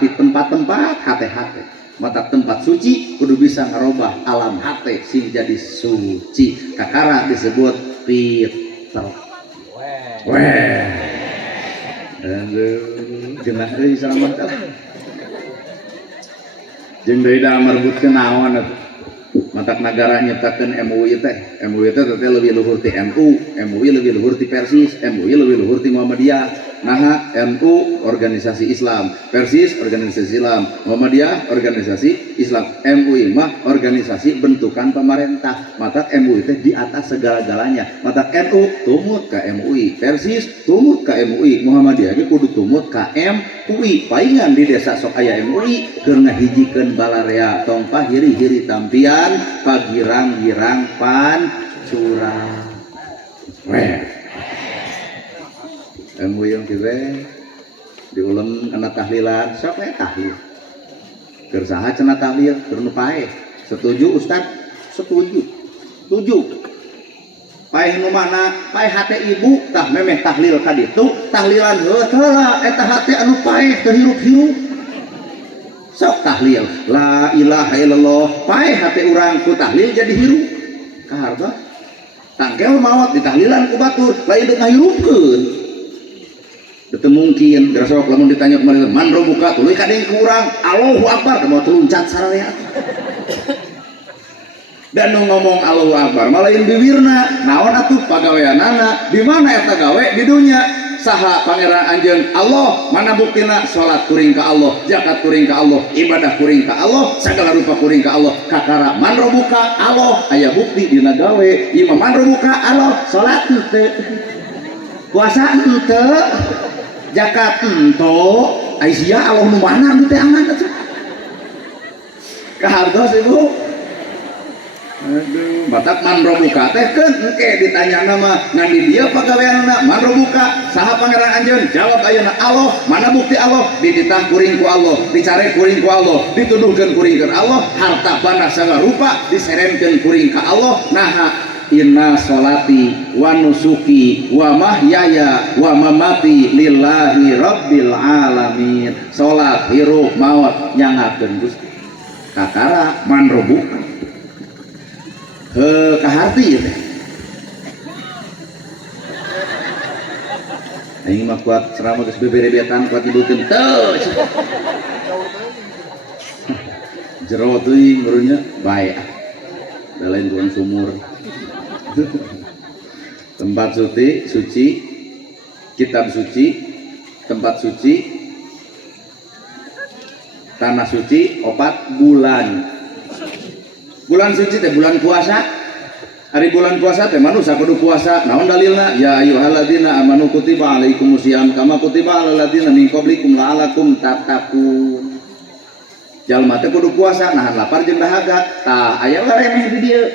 di tempat-tempat hati-hati mata tempat suci kudu bisa ngerubah alam hati sing jadi suci kakara disebut Peter. Weh genah euy salaman teh jeung deui da merebutkeun naon atuh matak negara nyiptakeun MUI teh lebih luhur ti MUI lebih luhur ti Persis, MUI lebih luhur ti Muhammadiyah. Nah, MU organisasi Islam, Persis organisasi Islam, Muhammadiyah organisasi Islam, MUI mah organisasi bentukan pemerintah. Matak MUI teh di atas segala-galanya. Matak NU tumut ka MUI, Persis tumut ka MUI, Muhammadiyah ge kudu tumut ka MUI. Paingan di desa sok aya MUI keur ngahijikeun balarea tong pahiri-hiri tampian pagirang-girang pancurang. Weh MUI yang kieu diulem kana tahlilan sok we tahlil. Keur saha cenah tahlil? Keur nu paeh. Setuju Ustaz? Setuju. Setuju. Paeh nu mana? Paeh hate ibu tah memeh tahlil ka ditu, tahlilan heula eta hate anu paeh teu hirup-hirup. Sok tahlil la ilaha illallah paeh hate urang ku tahlil jadi hirup. Kaharba tangkel maot ditahlilan ku batur lain teu ngahirupkeun. Itu mungkin gerasok lamun ditanya kemarin man robuka tuluy kadeng kurang Allahu Akbar mau teluncat sararea dan nu ngomong Allahu Akbar malain bibirna naon atuh pagaweanana di mana eta gawe di dunya saha pangeran anjeun Allah mana buktina salat kuring ka Allah zakat kuring ka Allah ibadah kuring ka Allah sagala rupa kuring ka Allah kakara man robuka Allah aya bukti dina gawe ieu man robuka Allah salat teu puasa teu zakat ento Aisyah Allah nu mana nu teh angan atuh kahartos ibu aduh batak man robuka teh keun engke ditanya nama ngan di dieu pagaweanna man robuka saha pangeran anjeun jawab ayeuna Allah mana bukti Allah dititah kuring ku Allah dicare kuring ku Allah dituduhkeun kuring ka Allah harta banda sagala rupa diseremkeun kuring ka Allah naha inna sholati wa nusuki wa mahyaya wa mamati lillahi rabbil alamin. Salat hirup maut nyangakeun Gusti kakara man robuka kaharti teh aing mah kuat ceramah geus beberebetan kuat idukeun teu jero teuing ngurunya bae da lain tukang sumur tempat suci, kitab suci, tempat suci, tanah suci, opat bulan suci teh bulan puasa. Hari bulan puasa teh manusia kudu puasa. Naon dalilna? Ya ayyuhalladzina amanu kutiba alaikumusiyam kama kutiba alal ladzina min qablikum la'allakum tattaqun. Jalma teh kudu puasa nahan lapar jeung dahaga. Tah aya remeh di dieu.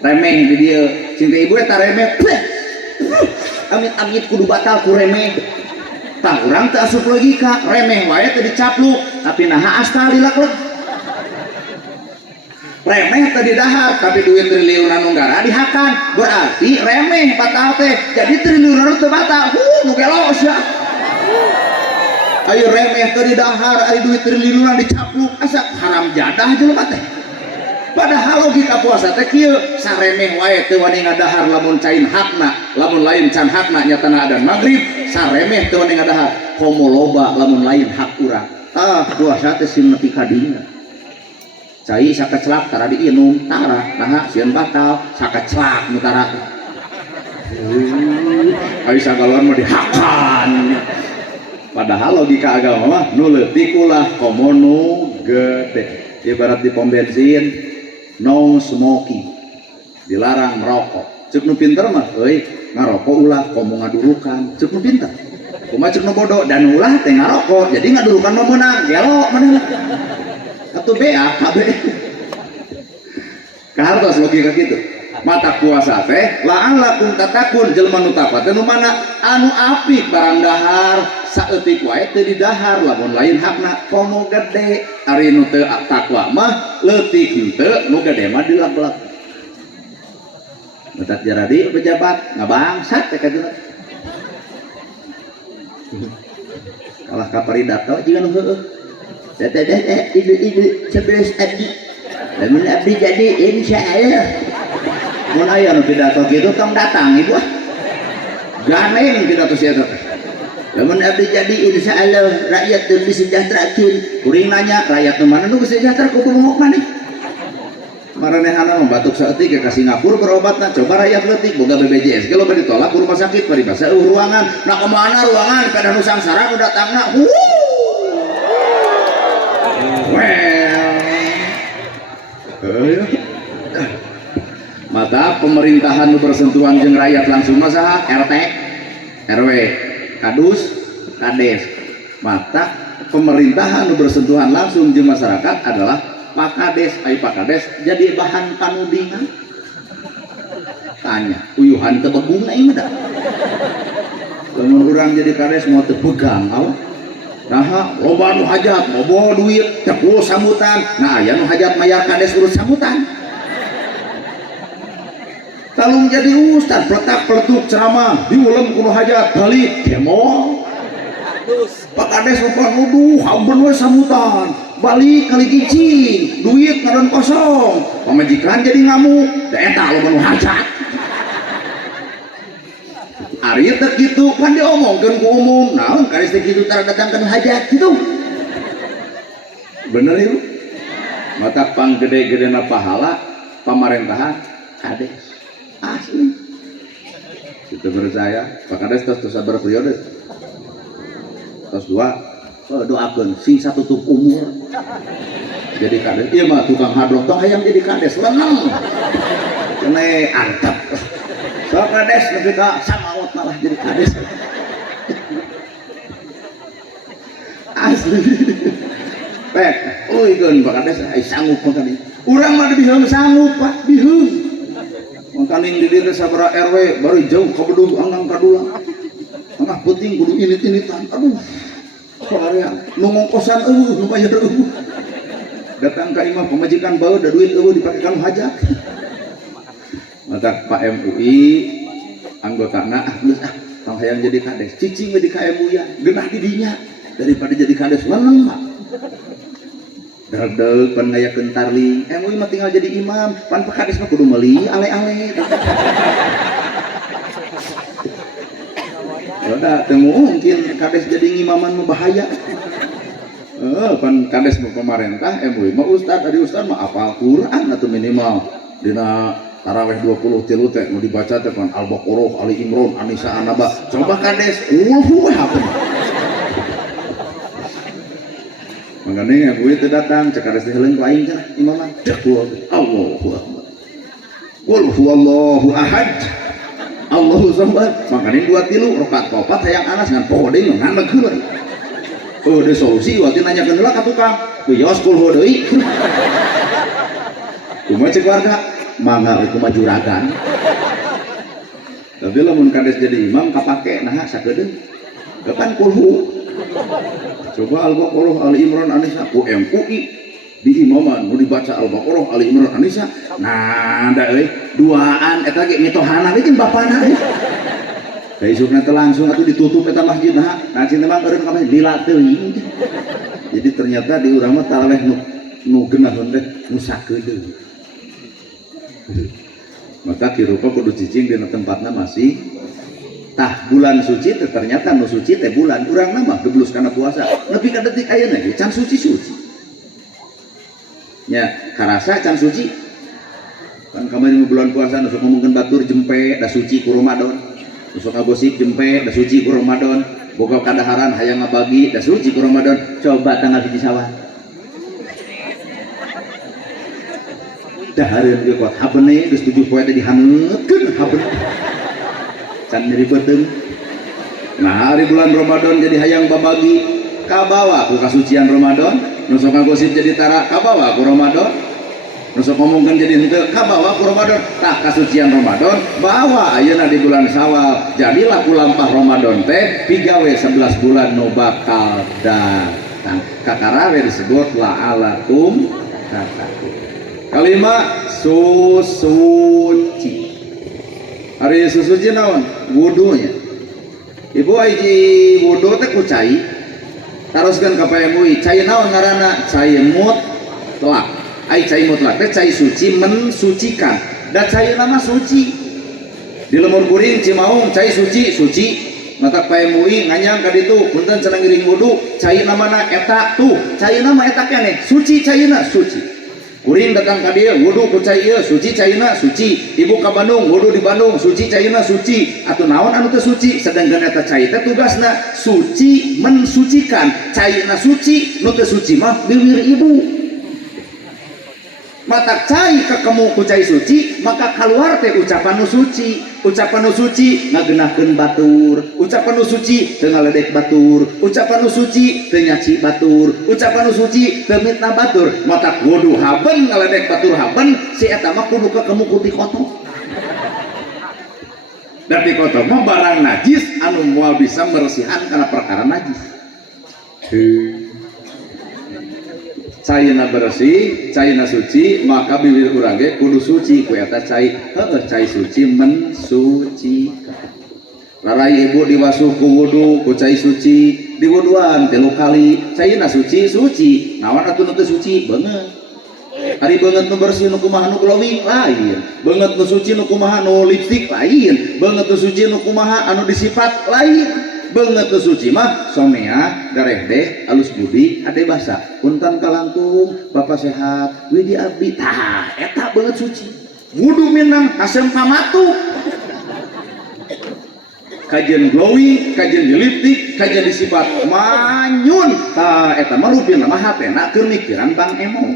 Remeh di dia cinta ibu eta remeh amit-amit kudu batal ku remeh tah urang teu asup logika remeh wae teu dicapluk tapi naha astal dilaklek remeh teu didahar tapi duit triliunan nunggara dihakan berarti remeh batal teh jadi triliunan teu batal nu gelo sia ayo remeh teu didahar ari duit triliunan dicapluk asa haram jadah jelema teh padahal logika puasa teh kieu saremeh wae teu wani ngadahar lamun cain hakna lamun lain can hakna nyatana adzan magrib saremeh teu wani ngadahar komo loba lamun lain hak urang puasa teh sim nepi ka dinya cai sakeclak tara diinum tara naha sieun batal sakeclak nu tara ai sagalon mah dihakan padahal logika agama mah nu leutik ulah komo nu gede ibarat di pom bensin no smoking dilarang merokok cek nu pinter mah euy ngarokok ulah komo ngadurukan cek nu pinter kumaha cek nu bodoh dan ulah teh ngarokok jadi ngadurukan mah meunang gelo maneh atuh bea kabeh kahartos logika kitu mata puasa teh la'allakum tatakun jelema nu takwa teh nu mana anu apik barang dahar saeutik wae teu didahar lamun lain hakna komo gede ari nu teu takwa mah leutik henteu nu gede mah dilag-lag mentat jaradi pejabat ngabangsat teh kaduna malah kaparidato juga nu heueuh ide 11 abdi lamun abdi jadi insyaallah mun aya nu pidato kitu tong datang ibu ganeng pidato sia teh lamun abdi jadi insyaallah rakyat teu disejahterakeun kuring nanya rakyat nu mana nu sejahtera ku bengok maneh maranehana batuk saeutik ka Singapura berobatna coba rakyat leutik boga BPJS ge loba ditolak ku rumah sakit paribasa ruangan na kemana ruangan pada nu sangsara nu datangna mata pemerintahan bersentuhan jeung rakyat langsung masaha RT RW kadus kades mata pemerintahan bersentuhan langsung jeung masyarakat adalah Pak Kades, Pak Kades jadi bahan panudingan tanya uyuhan tebegung na ieu da lamun urang jadi kades mau tebegang aw nah loba nu hajat mau bawa duit teu urus sambutan nah aya nu hajat mayar kades urus sambutan talung jadi ustad pletak peletuk ceramah diulem kudu hajat balik demo Pak Kades lupa nuduh hamben we sambutan balik kali cicing duit ngaran kosong pamajikan jadi ngamuk da eta loba nu hajat ari teh kitu kan diomongkeun ku umum naon kades teh kitu tara datangkeun hajat kitu bener ieu mata panggede-gedena pahala pamarentahan kades asli itu percaya Pak Kades tos sabar periode tos dua doakeun sing satutup umur jadi kades ieu mah tukang hadroh tong hayang jadi kades leneng kene antep so kades lebih ka samaut malah jadi kades asli pek uluykeun Pak Kades ai sanggup mangkani urang mah biheung sanggup Pak biheung mangkani di dieu sabaraha RW baru jauh ka bedug anggang kadulang tengah penting kudu init-initan aduh soalnya nunggu kosan nu bayar datang ke imam pemajikan bawa ada duit dipakai hajat maka Pak MUI anggotana tong hayang jadi kades cicing di KMU ya genah didinya daripada jadi kades leneng Pak deg pan ngayakeun tarling MUI mah tinggal jadi imam pan Pak Kades mah kudu meuli ale-ale udah temu mungkin kades jadi ngimaman bahaya pan kades pemerintah MUI mah ustad dari ustad mah apal Quran atau minimal dina taraweh 23 teh nu dibaca teh kan Al-Baqarah, Ali Imran, An-Nisa, An-Naba coba kades hapun makanya MUI teh datang cek kades teh heuleung ku aing cenah imaman cek Allahu Akbar qul huwallahu ahad Allahu samad makanya 2 rakaat 4 hayang anas ngan podeng ngandeg heula oh de solusi waktu nanyakeun heula ka tukang ku yos kulhu deui kumaha cek warga mangga kumaha juragan tapi lamun kades jadi imam kapake nah sakedeung kapan kulhu coba Al-Baqarah Ali Imran An-Nisa ku MUI di imaman mau dibaca Al-Baqarah Ali Imran An-Nisa nah da euy duaan eta ge mitohana we jeung bapana da isukna teh langsung atuh ditutup eta masjid nah cing mah eureun ka masjid lila teuing jadi ternyata di urang mah taraweh nu genahun teh nu sakedeung maka kirupa kudu cicing dina tempatna masih tah bulan suci teh ternyata nu suci teh bulan urang mah geblus kana puasa nepi ka detik ayeuna ge can suci nya karasa can suci kan kemarin bulan puasa nusuk ngomongkeun batur jempe da suci ku Ramadan nusuk ngagosip jempe da suci ku Ramadan boga kadaharan hayang ngabagi da suci ku Ramadan coba tanggal 1 Syawal dahareun ge kuat habene geus 7 poe teh dihaneukeun habene can nyeribeteun nah hari bulan Ramadan jadi hayang babagi kabawa ku kasucian Ramadan nusuk ngagosip jadi tara kabawa ku Ramadan nusuk ngomongkeun jadi henteu kabawa ku Ramadan tah kasucian Ramadan bawa ayeuna di bulan Syawal jadilah ku lampah Ramadan teh pigawe 11 bulan nu bakal datang kakarawe disebut la'alakum tattaqun kalima susuci hari susuci naon wudunya ibu aji wudu teh ku cai Taroskeun ka MUI cai naon ngaranna cai mutlak ai cai mutlak teh cai suci mensucikan da cai nama suci di lemur kuring Cimaung cai suci mata MUI nganyang ka ditu punten cenah ngiring wudu cai namana eta tuh cai nama eta keneh suci caina suci kuring datang ka dieu wudu ku cai ieu suci caina suci ibu ka Bandung wudu di Bandung suci caina suci atuh naon anu teu suci sedangkan eta cai teh tugasna suci mensucikan caina suci nu teu suci mah bibir ibu mata cai kakemu ku cai suci maka keluar teh ucapan nu suci ngageunahkeun batur ucapan nu suci teu ngaledek batur ucapan nu suci teu nyaci batur ucapan nu suci teu mitna batur mata kudu haben ngaledek batur haben si eta mah kudu kakemu ku ti kotor dan ti kotor mah barang najis anu moal bisa meresihan kana perkara najis caina bersih, caina suci, maka bibir urang ge kudu suci ku eta cai. Heueuh cai suci mensucikan. Larai ibu diwasuh ku wudu ku cai suci, diwuduan 3 kali. Caina suci. Naon atuh nu teu suci? Beungeut. Ari beungeut nu bersih nu kumaha nu glowing lain. Beungeut nu suci nu kumaha nu lipstik lain. Beungeut nu suci nu kumaha anu disifat lain. Beungeut teu suci mah somea gareh deh alus budi ade basa punten kalangkung bapak sehat widi abdi tah eta beungeut suci wudu minang asem pamatu kajian glowing kajian liptik kajian disifat manyun tah eta mah rupina mah hatena keur mikiran Bang Emo.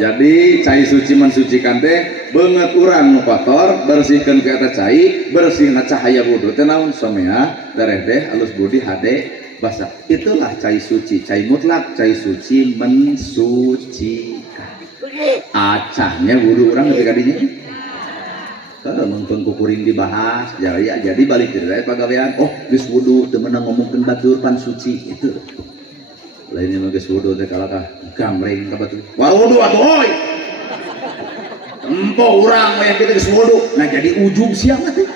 Jadi cai suci mensucikan teh beungeut urang nu kotor bersihkeun ku eta cai bersihna cahaya wudu teh naon somea dareh teh alus budi hade basa itulah cai suci cai mutlak cai suci mensucikan acahnya wudu urang nepi ka dinya kalau mengpeng kuring dibahas jadi balik deui pagawean geus wudu teu meunang ngomongkeun batur pan suci itu lainnya mah geus wudu teh kalakah gamreng ka batur war wudu atuh oi empo urang we kitu geus wudu nah jadi ujug siang teh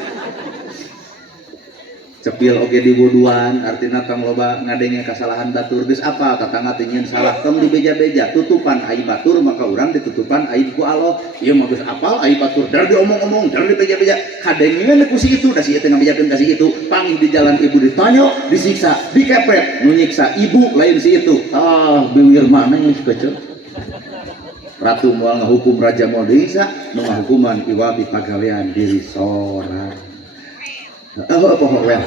cepil oge di wuduan artina tong loba ngadenge kasalahan batur geus apa tatangga teh nyeun salah tong dibeja-beja tutupan aib batur maka urang ditutupan aib ku Allah ieu mah geus apal aib batur dar diomong-omong dar dibeja-beja kadengeun ku si itu da si teh ngabejakeun ka si itu pangih di jalan ibu ditanyo disiksa dikepret nu nyiksa ibu lain si itu biwir mana geus keceu ratu moal ngahukum raja moal disiksa nu ngahukuman iwabi pagawean diri sorang well.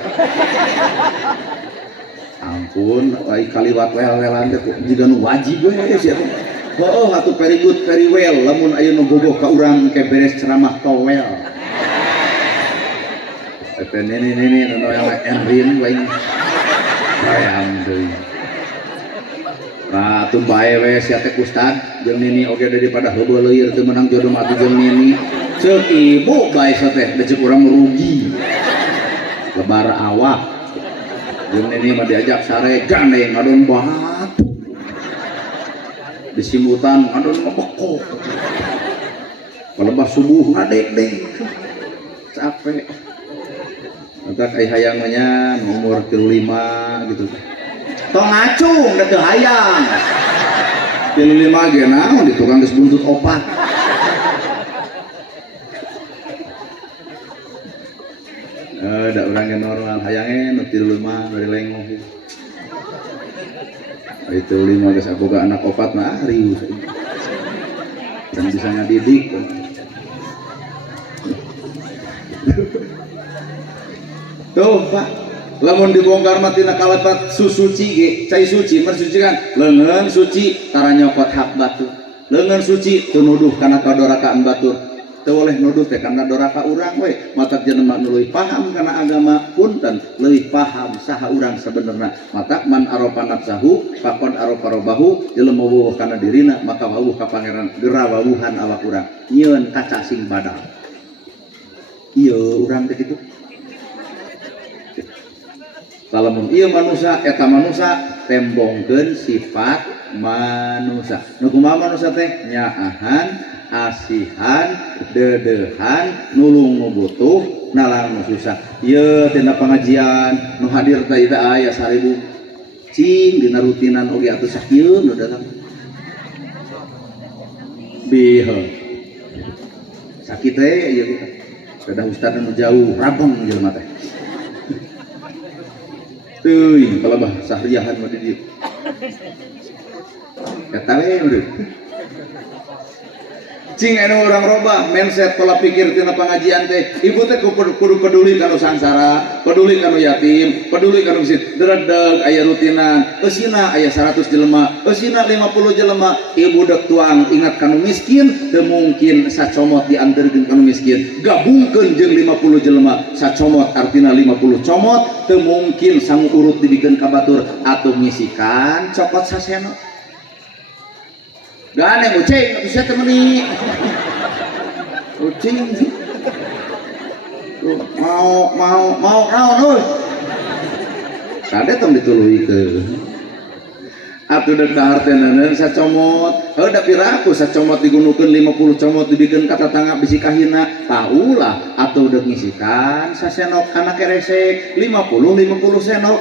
Ampun, kaliwat well-welan teh jiga nu wajib we sia. Heueuh atuh very good very well lamun aya nu bogoh ka urang ke beres ceramah towel. Eta nini nu yang enrin we. Alhamdulillah. Nah, atuh bae we sia teh ustad jeung nini oge daripada heubeul leuir teu meunang jodoh mah atuh jeung nini. Ceuk ibu bae teh da ceuk urang merugi. Lebar awak jeung ini mah diajak sare gandeng ngadon batu disimutan ngadon ngebekok palebah subuh ngadek-dek capek entak ai hayang nya umur 35 gitu tong ngacung da teu hayang 35 ge naon di tukang geus buntut opat da urang yang normal hayangnya nu 35 dari lengoh itu 5 geus boga anak 4 mah rius dan bisa ngadidik tuh Pak lamun dibongkar mah tina kalepat susuci ge cai suci mensucikan leungeun suci tara nyokot hak batur leungeun suci teu nuduh kana kadorakaan batur teu oleh nuduh teh kana doraka urang we matak jelema nu leuwih paham kana agama punten leuwih paham saha urang sabenerna matak man aropa nafsahu faqad aropa rabbahu jelema weuh kana dirina maka weuh ka pangeran geura wawuhan awak urang nyieun kaca sing badal ieu urang teh kitu salamun ieu manusia eta manusia tembongkeun sifat manusia. Nu kumaha manusia teh? Nyaahan, asihan, dedehan, nulung nu butuh, nalang nu susah. Ieu tina pengajian nu hadir teh aya 1000 cing dina rutinan oge atuh sakieu nu datang. Bihe. Sakit teh ieu kita. Kada ustad nu jauh, rabeng jelema teh. Teuing kalabah sahriahan mah di dieu. Eta we urang. Cing anu urang robah mindset pola pikir tina pangajian teh. Ibu teh kudu peduli kanu sangsara, peduli kanu yatim, peduli kanu miskin. Deredeg aya rutinan, eusina aya 100 jelema, eusina 50 jelema. Ibu dek tuang ingat kanu miskin, teu mungkin sacomot dianterkeun kanu miskin. Gabungkeun jeung 50 jelema, sacomot artina 50 comot, teu mungkin sangu urut dibikeun ka batur atuh ngisikan cokot sasena. Gane ucing atuh sia teh meuni. Ucing. Mau naon euy. Kade tong dituluikeun. Atuh deuk dahar teh neuneun sacomot. Heuh da piraku sacomot digunukeun 50 comot dibikeun ka tatangga bisi kahina. Paulah atuh deuk ngisikan sasenok kana keresek 50 senok.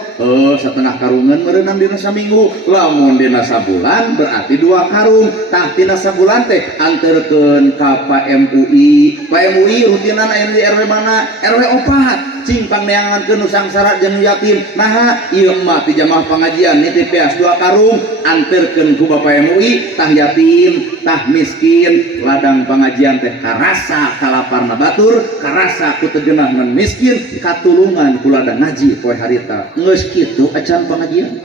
Satengah karungan meureunang dina saminggu. Lamun dina sabulan berarti 2 karung. Tah tina sabulan teh anterkeun ka PMUI. PMUI rutinan aya di RW mana? RW 4. Cing pangneangankeun nu sangsara jeung yatim. Naha ieu mah ti jamaah pengajian nitip beas 2 karung anterkeun ku Bapak MUI tah yatim tah miskin ladang pengajian teh karasa kalaparna batur karasa ku tegeunah nan miskin katulungan ku ladang ngaji poe harita geus kitu acan pengajian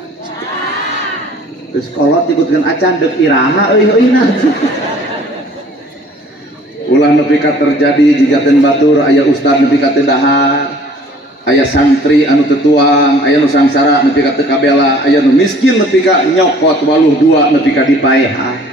geus kolot dibutkeun acan deuk iraha euy-euy ulah nepi ka terjadi jigateun batur aya ustad nepi ka teu dahar. Aya santri anu tetuang, aya nu sangsara nepi ka teu kabela, aya nu miskin nepi ka nyokot waluh 2 nepi ka dipaehan.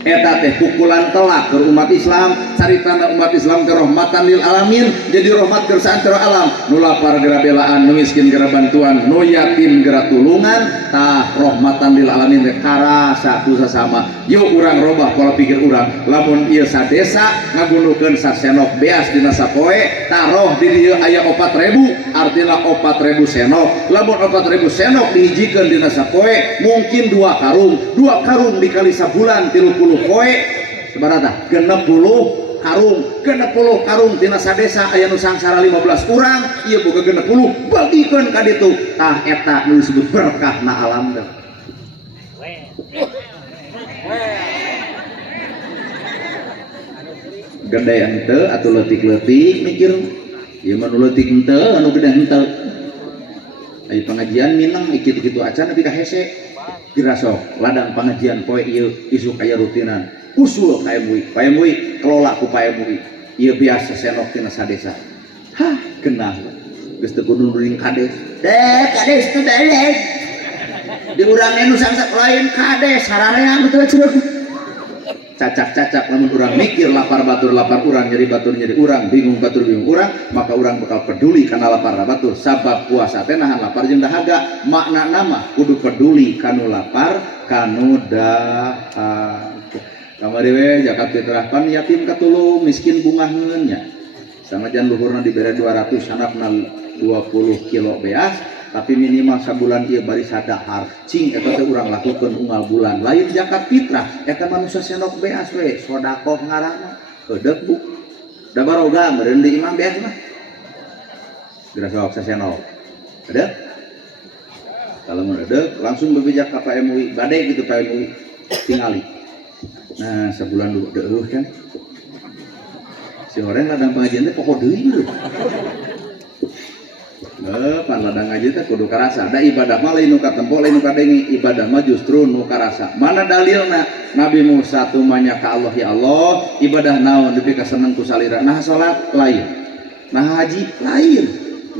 Eta teh pukulan telak ke umat Islam, caritana umat Islam ke rahmatan lil alamin, jadi rahmat ke santero alam. Nu lapar geura belaan, nu miskin geura bantuan, nu yatim geura tulungan, tah rahmatan lil alamin teh karasa ku sasama. Yuk urang robah pola pikir urang, lamun ieu sadesa ngagunukeun sasenok beas dina sapoe, taroh di dieu aya 4.000, artina 4.000 senok. Lamun 4.000 senok dihijikeun dina sapoe, mungkin 2 karung. 2 karung dikali sabulan 30 poe sebarata 60 karung tina sadesa aya nu sangsara 15 urang ieu boga 60 bagikeun ka ditu tah eta nu disebut berkahna alam teh. Gede henteu atuh leutik-leutik mikir ieu mah nu leutik henteu anu gede henteu. Aya pengajian minang kitu-kitu acan nepi ka hese. Dirasok ladang pengajian poe ieu isuk aya rutinan usul ka MUI kelola ku MUI ieu biasa senok tina sadesa. Hah kenah geus teu kudu nuring kades kades teh delek di urang nu sangsat lain kades sarareang betul ceuk cacak-cacak lamun urang mikir lapar batur lapar urang nyeri batur nyeri urang bingung batur bingung urang maka urang bakal peduli kana lapar batur sabab puasa teh nahan lapar jeung dahaga makna nama kudu peduli kanu lapar kanu dahar kamari we zakat fitrahpan yatim katulung miskin bungaheun nya sanajan luhurna dibere 200 sanapna 20 kilo beas tapi minimal sabulan ieu bari sadahar cing eta teh urang lakukeun unggal bulan lain zakat fitrah eta manusia senok beas we sedekah ngaranna heudeuk bu da baroga meureun di imam beas mah geura sok sasenok heudeuk kalau meureudeuh langsung bebejak ka MUI bade gitu ka MUI tingali nah sebulan deueuh kan si horeng ladang pengajian teh pokok deui lho pan ladang ngaji teh kudu karasa da ibadah mah lain nu katempo lain nu kadengi ibadah mah justru nu karasa mana dalilna Nabi Musa tumanya ka Allah ya Allah ibadah naon deui ka seneng ku salira nah salat lain nah haji lain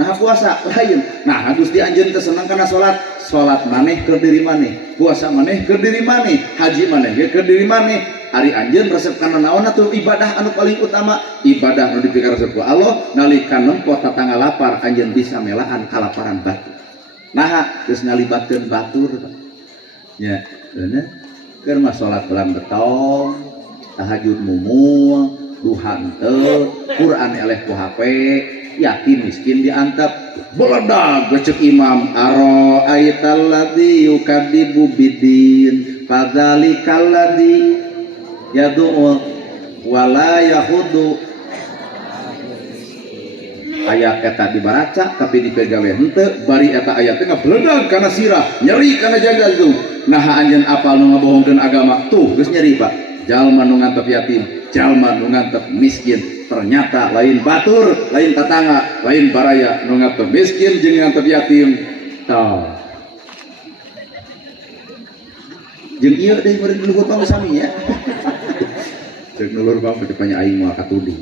nah puasa lain nah Gusti anjeun teh seneng kana salat maneh keur diri maneh puasa maneh keur diri maneh haji maneh ge keur diri maneh ari anjeun resep kana naon atuh ibadah anu paling utama ibadah nu dipikir resep ku Allah nalika nempo tatangga lapar anjeun bisa melaan kalaparan batur nah geus ngalibatkeun batur ya bener keur mah salat belang betong tahajud mumul duha henteu Quran eleh ku HP yatim miskin diantep beledag becek imam aro aital ladzi yukadzibu bidin fadzalikal ladzi yad'u wala yahudu ayat eta dibaraca tapi dipegawe henteu bari eta ayatnya ngabeledag kana sirah nyeri kana jaga itu nah anjeun apal nu ngabohongkeun agama tuh geus nyeri Pak jalma nu ngantep yatim jalma nu ngantep miskin ternyata lain batur lain tatangga lain baraya nu ngantep miskin jeung ngantep yatim tah jeung ieu deui meureun luhur pang sami ya ceuk nulur pang tepanya aing moal katuding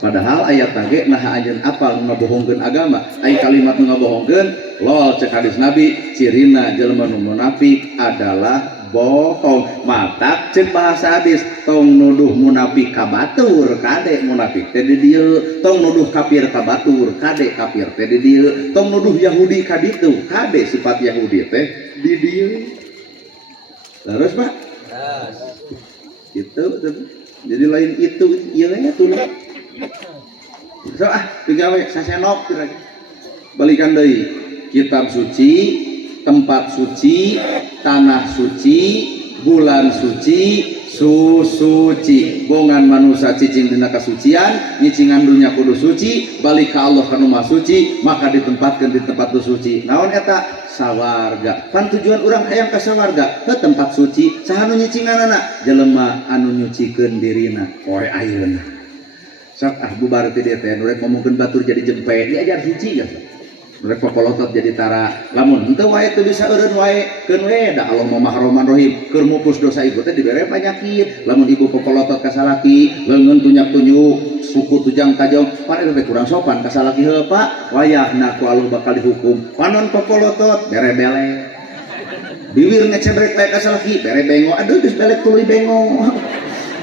padahal ayat tage nah anjeun apal ngabohongkeun agama ai kalimat nu ngabohongkeun lol cek hadis nabi cirina jelema nu munafik adalah bohong matak cek bahasa hadis tong nuduh munafik ka batur kade munafik teh di dieu tong nuduh kafir ka batur kade kafir teh di dieu tong nuduh yahudi ka ditu kade sifat yahudi teh di dieu terus Pak gitu jadi lain itu ieu nya tuh so tiga we sasenok balikan deui kitab suci tempat suci tanah suci bulan suci suci bongan manusia cicing dina kasucian nyicingan dunya kudu suci balik ka Allah kana mah suci maka ditempatkeun di tempat tu suci naon eta sawarga pan tujuan urang hayang ka sawarga ke tempat suci saha nu nyicinganana jelema anu nyucikeun dirina poe ayeuna sok bubar teh dia teh nurek ngomongkeun batur jadi jempe diajar suci ya nurek popolotot jadi tara lamun henteu wae teu bisa eureun wae keun we da Allah Rahman Rahim keur mupus dosa ibu teh dibere penyakit lamun ibu popolotot ka salaki leungeun tunyak-tunyuk suku tujang tajong pan eta teh kurang sopan ka salaki heuh Pak wayahna ku Allah bakal dihukum panon popolotot bere bele bibir ngecebrek bae ka salaki bere bengo aduh geus belek tuluy bengo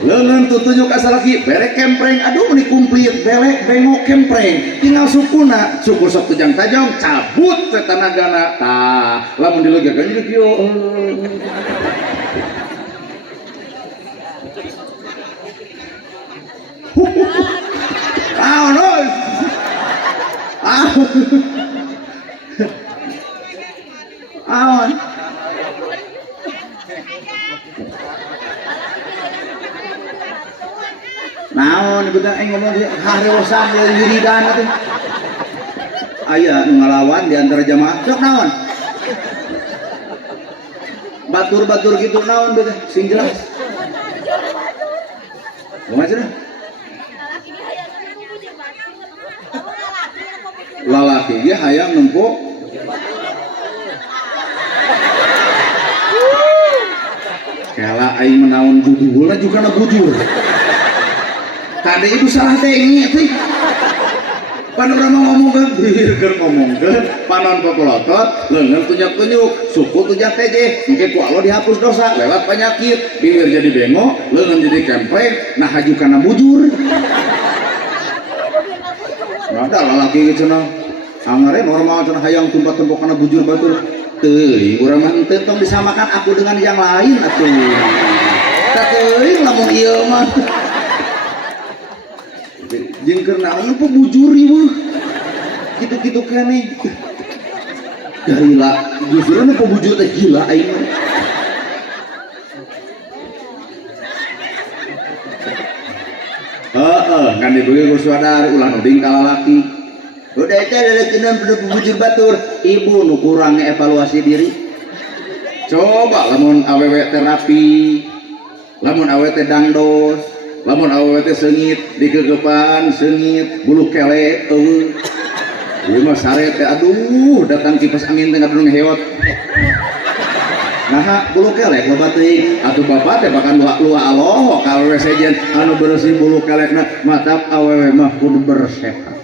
leungeun tutunjuk asa laki bere kempreng aduh meni kumplit belek bengok kempreng tinggal sukuna suku sok tujang tajong cabut teh tanagana tah lamun dilegakeun geus kieu oi aon naon ibu teh ngomong hareusan deui wiridan teh aya nu ngalawan di antara jamaah sok naon batur-batur gitu naon beuh teh sing jelas kumaha cenah lalaki ge hayang nempo kala aing menaun budulna juga na bujur kade itu salah tengi teh pan urang ngomongkeun beueur keur ngomongkeun panon popolotot leungeun tunyak-tunyuk suku tujang teh engke ku Allah dihapus dosa lewat penyakit bibir jadi bengo leungeun jadi kempreng nah haju kana bujur ada lalaki gitu cenah angare normal cenah hayang tumpat-tumpuk kana bujur batur teuing urang mah henteu tong disamakan aku dengan yang lain atuh teuing lamun ieu mah jeung keur naon pebujuri weuh kitu-kitu keneh gila justru nu pebujur teh gila aing mah kan dibeueur ku swadar ulah nuding ka lalaki udah eta leukeun pebujur batur ibu nu kurang evaluasi diri coba lamun awewe terapi lamun awewe teh dangdos lamun awewe teh seungit dikegepan seungit bulu kelek ieu mah sare teh aduh datang kipas angin teh ngadung heot nah bulu kelek loba teuing atuh bapak teh bahkan luah aloho ka awewe sejen anu bersih bulu kelekna matap awewe mah kudu bersehat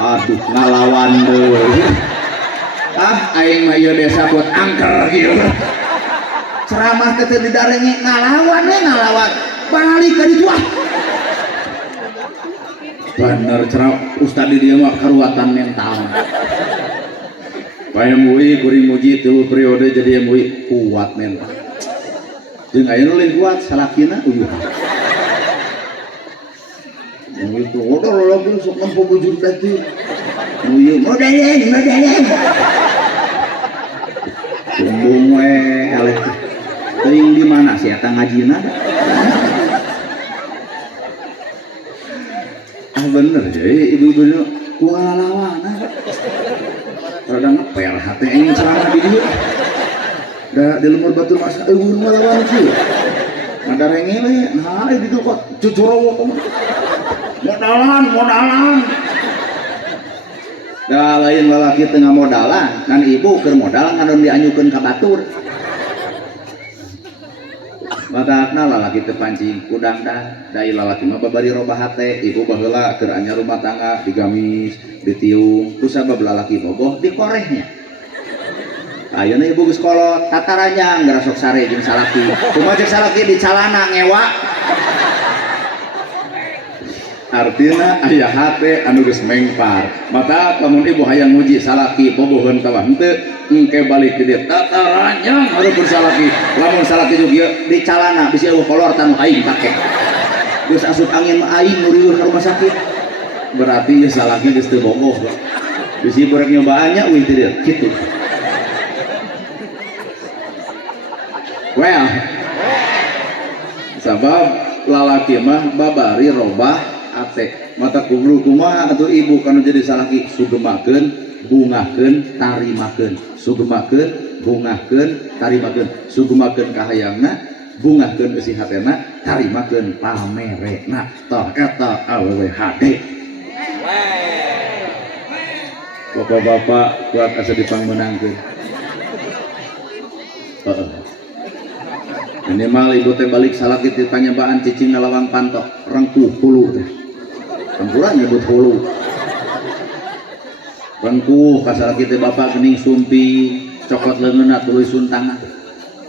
aduh ngalawan deui aing mah ieu desa buat angker kieu ceramah teh didarengi ngalawan balik ka ditu bener ceramah ustad di dieu mah karuatan mental Pak MUI kuring muji 3 periode jadi MUI kuat men. Jeung ayeuna leuwih kuat salakina uyuh. Begitu udah lagi sok nempo bujur tadi. Uyuh modalen. Sombong we eleh. Teuing di mana sih eta ngajina? Bener jadi ibu-ibu ku ngalawana. Rada ngeper hati ingin celana di dia. Da di lemur batur masa eueuh ngalawan kieu. Ngadarenge we, nah itu kok cucurowok. Modalan. Da lain lalaki teu ngamodalan, kan ibu keur modal ngadon dianyukeun ka batur. Matakna lalaki teu pancing kudang dah, da lalaki mah babari robah hate, ibu baheula keur anyar rumah tangga digamis, ditiung, ku sabab lalaki bogoh dikorehnya. Ayeuna ibu geus kolot, tataranya ngarasok sare jeung salaki. Kumaha cek salaki di calana ngewa. Artina aya hate anu geus mengpar. Mata lamun ibu hayang muji salaki bogoheun kawah henteu engke balik ke dia tataranya harus bersalaki. Lamun salaki juga di calana bisi eueuh kolor tanu aing pake. Geus asup angin mah aing muriweuh ka rumah sakit. Berarti ya salaki geus teu bogoh. Bisi borek nyobaannya euy teh dia kitu. Well. Sabab lalaki mah babari robah ate mata kubru kumaha atuh ibu kanu jadi salaki sugemakeun bungakeun tarimakeun sugemakeun bungakeun tarimakeun sugemakeun kahayangna bungakeun isi hatena tarimakeun pamerena tah eta awewe hade. Bapak-bapak kuat asa dipangmenangkeun. Minimal ibu teh balik salaki ti panyebaan cicing ngalawang pantok rengkuh hulu teh. Campuran nyebut hulu. Rengkuh ka salaki teh bapak geuning sumpi, cokot leungeunna tuluy suntangan.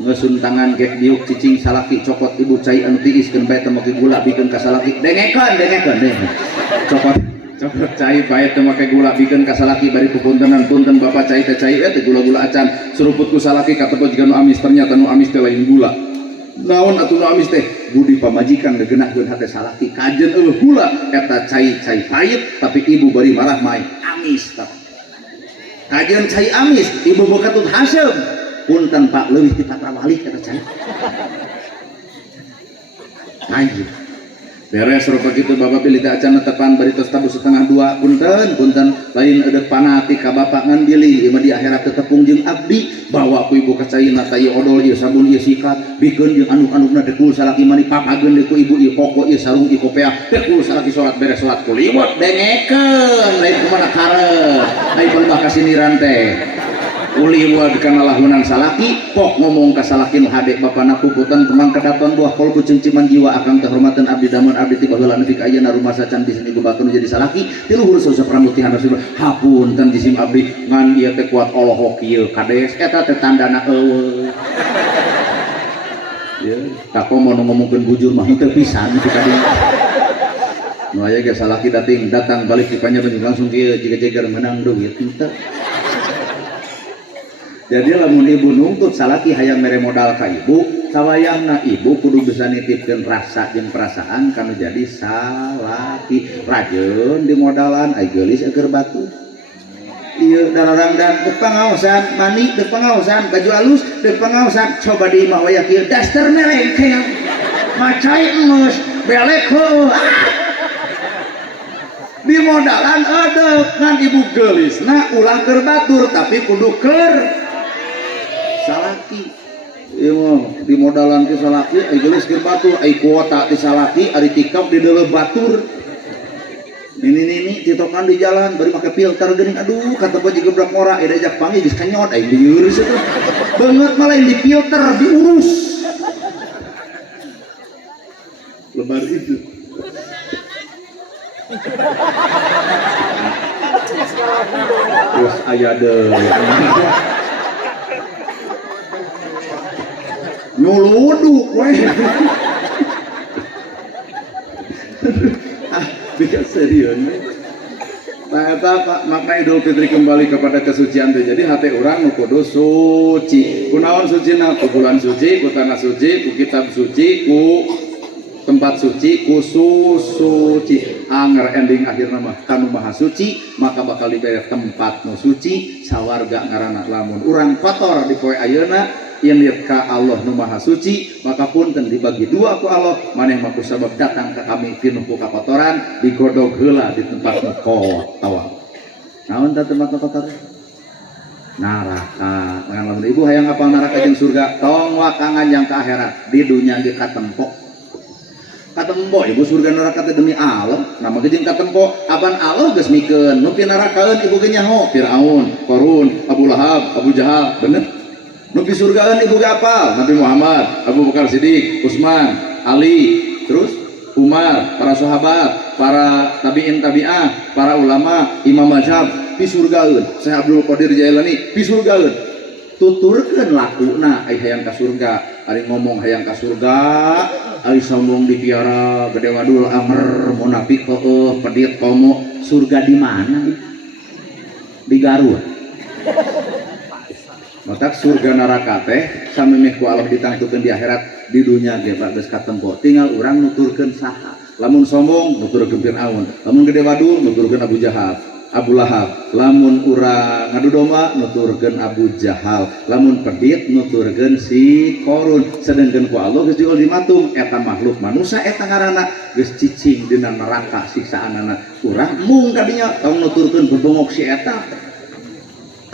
Ngeusuntangan gek diuk cicing salaki cokot ibu cai anu tiiskeun bae teh make gula bikeun ka salaki. Dengekeun. Cokot cai bae teh make gula bikeun ka salaki bari pupuntenan punten bapak cai teh teh gula-gula acan suruput ku salaki katepot jiga nu amis ternyata nu amis teh lain gula. Naon atuh nu amis teh budi pamajikan geunahkeun hate salaki kajen eueuh gula eta cai pahit tapi ibu bari marah main amis tah. Kajen cai amis ibu bekatut hasem punten Pak leuwih ti patrawali eta cai. Anjir. Beres rupa kitu bapak pilih teh acan tepan bari tos tabu setengah 2 punten lain eudeuh panati ka bapak ngan bilih ieu di akhirat teu tepung jeung abdi bawa ku ibu ka caina tah ieu odol ieu sabun ieu sikat bikeun jeung anu-anuna dekul salaki mani papageun deui ku ibu ieu koko ieu sarung ieu kopiah dekul salaki salat beres salat kuliwat dengekeun lain kumaha kareup ai balbah kasiniran teh uliwat kana lahunan salaki pok ngomong ka salaki nu hade bapana puputan temang kadaton buah kolbu cengciman jiwa akang terhormatan abdi damun abdi ti baheula nepi ka ayeuna rumah sacan bisin ibu batur jadi salaki ti luhur sausah pramutihan Rasulullah hapunten jisim abdi ngan ieu teh kuat olohok ieu kades eta teh tandana eueuh ya tak komo ngomongkeun bujur mah teu pisan ti kadieu nu aya ge salaki datang balik di panjang langsung kieu jeger-jeger menang duit teu. Jadi lamun ibu nuntut salaki hayang mere modal ka ibu sawayahna ibu kudu bisa nitipkeun rasa jeung perasaan kanu jadi salaki rajeun di modalan ai geulis keur batu ieu dararang dan teu pangaosan mani teu pangaosan baju alus teu pangaosan coba di imah waya kieu daster mereng keang macai eus belek heueuh di modalan edeuk ngan ibu geulisna ulah keur batur tapi kudu keur salaki ieu mah di modalan ke salaki ai geulis keur batur ai kuota ti salaki ari tiktok di deuleu batur nini titokan di jalan bari make filter geuning aduh kata baju gebrak ngora eda jak pangi geus kanyot ai diurus itu beungeut mah lain di filter diurus lebar itu terus aya deui nyuluduk weh biasa serius Nah eta makna Idul Fitri kembali kepada kesucian teh. Jadi hati orang nu kudu suci. Kunaon sucina? Ku bulan suci, ku tanah suci, ku kitab suci, ku tempat suci, ku suci. Anger ending akhirna mah kanu maha suci, maka bakal dibere tempat nu suci, sawarga ngaranna lamun urang kotor di poe ayeuna init ka Allah nu maha suci, maka punten dibagi dua ku Allah, maneh mah kusabab datang ka kami pinuh ku kakotoran, digodog heula di tempat nu kotor. Naon teh tempat kotor? Naraka. Mangan lamun ibu hayang apal neraka jeung surga, tong wakangan yang ka akhirat, di dunya ge katempo. Katempo ibu surga neraka teh demi Allah, nama jeung katempo, apan Allah geus mikeun nu pi narakaeun ibu ge nyaho, Firaun, Qarun, Abu Lahab, Abu Jahal, bener. Nupi surgaan ibu gapal Nabi Muhammad, Abu Bakar Siddiq, Utsman, Ali, terus Umar, para sahabat, para tabi'in tabi'ah, para ulama, imam mazhab pi surgaeun. Syekh Abdul Qadir Jailani pi surgaeun. Tuturkeun lakuna ai hayang ka surga, ari ngomong hayang ka surga, ai sombong dipiara, gede wadul amer, munafik heueuh, pedit komo. Surga di mana? Di Garut. Maka surga neraka teh samemeh ku Allah ditangtukeun di akhirat, di dunya ge geus katempo, tinggal urang nuturkeun saha. Lamun sombong nuturkeun Firaun, lamun gede wadul nuturkeun Abu Jahal, Abu Lahab, lamun urang ngadu domba nuturkeun Abu Jahal, lamun pedit nuturkeun si Qarun. Sedengkeun ku Allah geus diultimatum eta makhluk manusia eta ngaranna geus cicing dina neraka siksaanana. Urang mung kadinya tong nuturkeun bebongok si eta.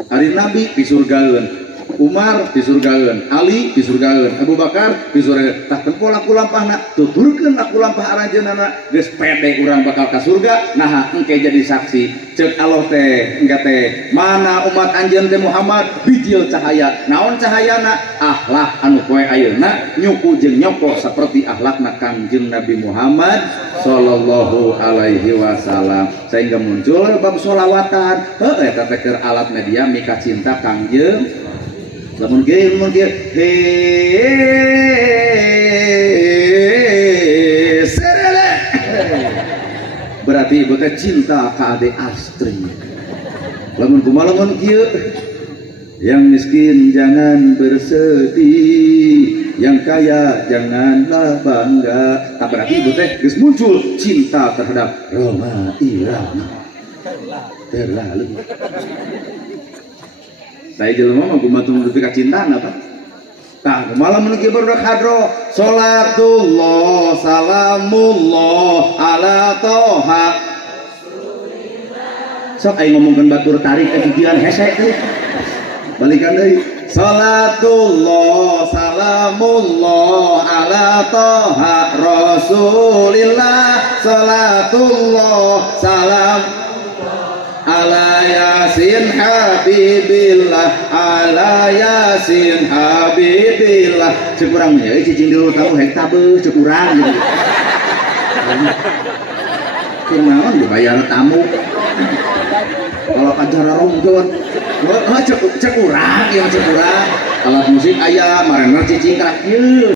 Hari Nabi pisurgaeun, Umar pisurgaeun, Ali pisurgaeun, Abu Bakar pisurgaeun. Tah tempo laku lampahna tuturkeun laku lampah aranjeunana geus pede urang bakal ka surga. Nah engke jadi saksi ceuk Allah teh engke teh mana umat anjeun teh Muhammad bijil cahaya. Naon cahayana? Akhlak anu poe ayeuna nyuku jeung nyoko saperti akhlakna Kangjeng Nabi Muhammad sallallahu alaihi wasallam. Sehingga muncul bab sholawatan. Heuh eta teh keur alat media mika cinta Kangjeng. Lamun ge he serele. Berarti ibu teh cinta ka Ade Astri. Lamun kumaha lamun kieu? Yang miskin jangan bersedih, yang kaya janganlah bangga. Tak berarti ibu teh geus muncul cinta terhadap Roma Irama. Terlalu. Saya jelema mah kumaha nutupi kacintaan apa? Tah kumaha mun kieu barudak hadro, salatullah salamullah ala toha. Sok aing ngomongkeun batur tarik ka didian hese teh. Balikan deui. Salatullah salamullah ala toha rasulillah. Salatullah salam ala yasin habibillah, ala yasin habibillah. Cek urang nya cicing dulu tahu hek tabeus cek urang gitu. Kunaon dibayar tamu. Kalau acara ronggon, cek urang ya cek urang. Alat musik aya, marenna cicing ka ieu.